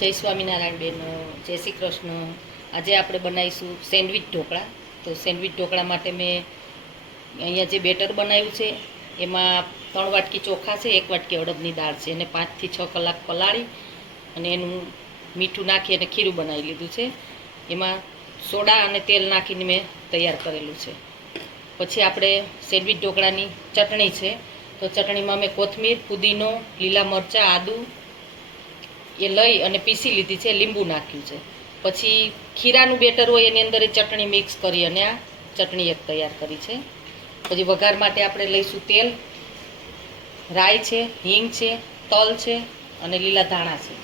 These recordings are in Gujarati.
જય સ્વામિનારાયણ બેન, જય શ્રી કૃષ્ણ. આજે આપણે બનાવીશું સેન્ડવિચ ઢોકળા. તો સેન્ડવિચ ઢોકળા માટે મેં અહીંયા જે બેટર બનાવ્યું છે એમાં 3 વાટકી ચોખા છે, 1 વાટકી અડદની દાળ છે, અને 5 થી 6 કલાક પલાળી અને એનું મીઠું નાખી અને ખીરું બનાવી લીધું છે. એમાં સોડા અને તેલ નાખીને મેં તૈયાર કરેલું છે. પછી આપણે સેન્ડવિચ ઢોકળાની ચટણી છે. તો ચટણીમાં મેં કોથમીર, પુદીનો, લીલા મરચાં, આદું એ લઈ અને પીસી લીધી છે, લીંબુ નાખ્યું છે. પછી ખીરાનું બેટર હોય એની અંદર એ ચટણી મિક્સ કરી અને આ ચટણી એક તૈયાર કરી છે. પછી વઘાર માટે આપણે લઈશું તેલ, રાઈ છે, હિંગ છે, તલ છે અને લીલા ધાણા છે.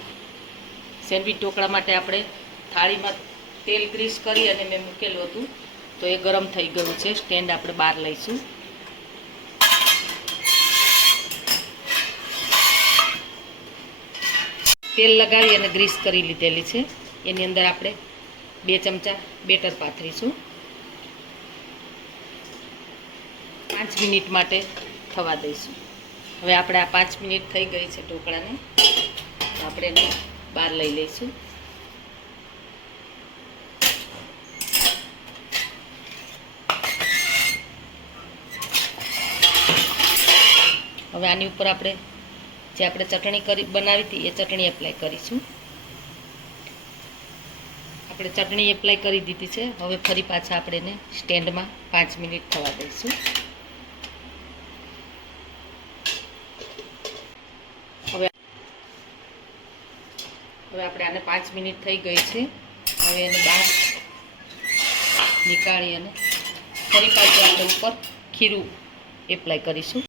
સેન્ડવિચ ઢોકળા માટે આપણે થાળીમાં તેલ ગ્રીસ કરી અને મેં મૂકેલું હતું, તો એ ગરમ થઈ ગયું છે. સ્ટેન્ડ આપણે બહાર લઈશું. તેલ લગાવી અને ગ્રીસ કરી લીધેલી છે. એની અંદર આપણે 2 ચમચા બેટર પાથરીશું. 5 મિનિટ માટે થવા દઈશું. હવે આપણે આ 5 મિનિટ થઈ ગઈ છે ઢોકળાને, તો આપણે એને બહાર લઈ લઈશું. હવે આની ઉપર આપણે જે આપણે ચટણી બનાવી હતી એ ચટણી એપ્લાય કરીશું. આપણે ચટણી એપ્લાય કરી દીધી છે. હવે ફરી પાછા આપણે એને સ્ટેન્ડમાં 5 મિનિટ થવા દઈશું. હવે આપણે આને 5 મિનિટ થઈ ગઈ છે. હવે એને બહાર નીકાળી અને ફરી પાછું આપણે ઉપર ખીરું એપ્લાય કરીશું.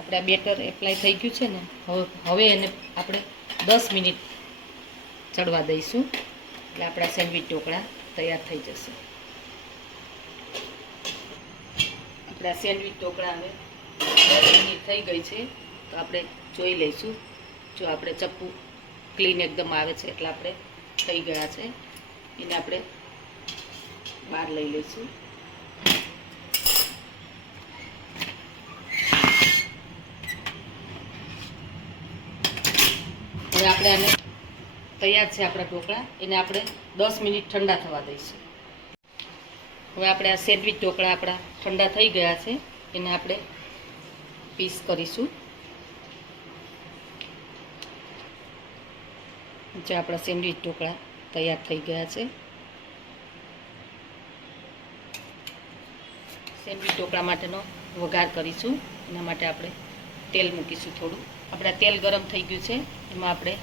આપણે આ બેટર એપ્લાય થઈ ગયું છે ને, હવે એને આપણે 10 મિનિટ ચડવા દઈશું, એટલે આપણા સેન્ડવિચ ઢોકળા તૈયાર થઈ જશે. આપણા સેન્ડવિચ ઢોકળા હવે 10 મિનિટ થઈ ગઈ છે, તો આપણે જોઈ લઈશું. જો આપણે ચપ્પુ ક્લીન એકદમ આવે છે એટલે આપણે થઈ ગયા છે. એને આપણે બહાર લઈ લઈશું. હવે આપણે આને તૈયાર છે આપણા ઢોકળા. એને આપણે 10 મિનિટ ઠંડા થવા દઈશું. હવે આપણે આ સેન્ડવિચ ઢોકળા આપણા ઠંડા થઈ ગયા છે. એને આપણે પીસ કરીશું. જે આપણા સેન્ડવિચ ઢોકળા તૈયાર થઈ ગયા છે. સેન્ડવિચ ઢોકળા માટેનો વઘાર કરીશું. એના માટે આપણે તેલ મૂકીશું થોડું. આપણા તેલ ગરમ થઈ ગયું છે. એમાં આપણે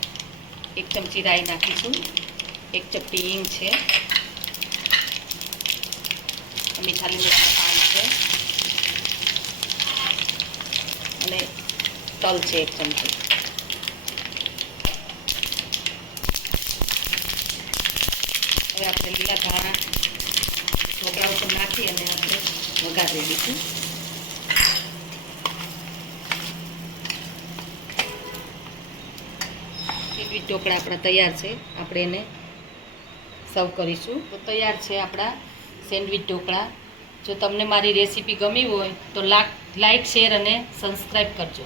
1 ચમચી રાઈ નાખીશું, 1 ચપટી હિંગ છે, મીઠા લીમડાના પાન છે અને તલ છે 1 ચમચી. હવે આપણે લીલા ધાણા ઢોકળા ઉપર નાખી અને આપણે વઘારી દઈશું. સેન્ડવિચ ઢોકળા આપણા તૈયાર છે. આપણે એને સર્વ કરીશું. તો તૈયાર છે આપણા સેન્ડવિચ ઢોકળા. જો તમને મારી રેસીપી ગમી હોય તો લાઈક, શેર અને સબસ્ક્રાઈબ કરજો.